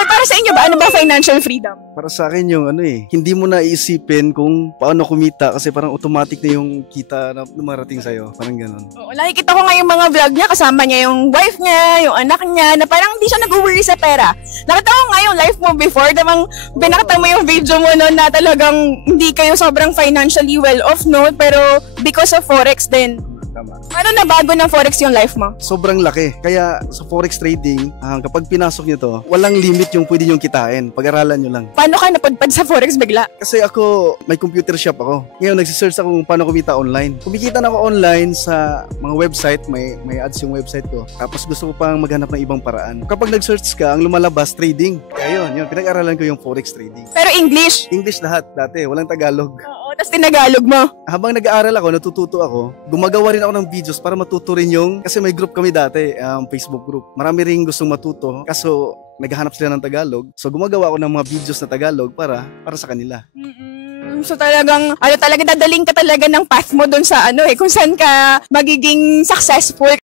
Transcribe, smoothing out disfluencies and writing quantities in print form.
So para sa inyo ba, ano ba financial freedom? Para sa akin yung hindi mo na iisipin kung paano kumita kasi parang automatic na yung kita na lumarating sa'yo. Parang ganun. Oo, nakikita ko nga yung mga vlog niya, kasama niya yung wife niya, yung anak niya, na parang hindi siya nag-worry sa pera. Nakita ko nga yung life mo before, namang binakita mo yung video mo noon na talagang hindi kayo sobrang financially well off, no? Pero because of Forex din. Tama. Ano na bago ng Forex yung life mo? Sobrang laki. Kaya sa Forex trading, kapag pinasok nyo to, walang limit yung pwede nyong kitain. Pag-aralan nyo lang. Paano ka napadpad sa Forex bigla? Kasi ako, may computer shop ako. Ngayon, nagsisearch ako kung paano kumita online. Kumikita na ako online sa mga website, may ads yung website ko. Tapos gusto ko pang maghanap ng ibang paraan. Kapag nag-search ka, ang lumalabas, trading. Kaya yun, pinag-aralan ko yung Forex trading. Pero English? English lahat dati, walang Tagalog. Oo, tapos tinagalog mo. Habang nag-aaral ako, natututo ako, gumagawa rin ako ng videos para matuto rin yung, kasi may group kami dati, Facebook group. Marami rin gustong matuto, kaso naghahanap sila ng Tagalog. So gumagawa ako ng mga videos na Tagalog para sa kanila. So talagang, talaga dadaling ka talaga ng path mo dun sa kung saan ka magiging successful.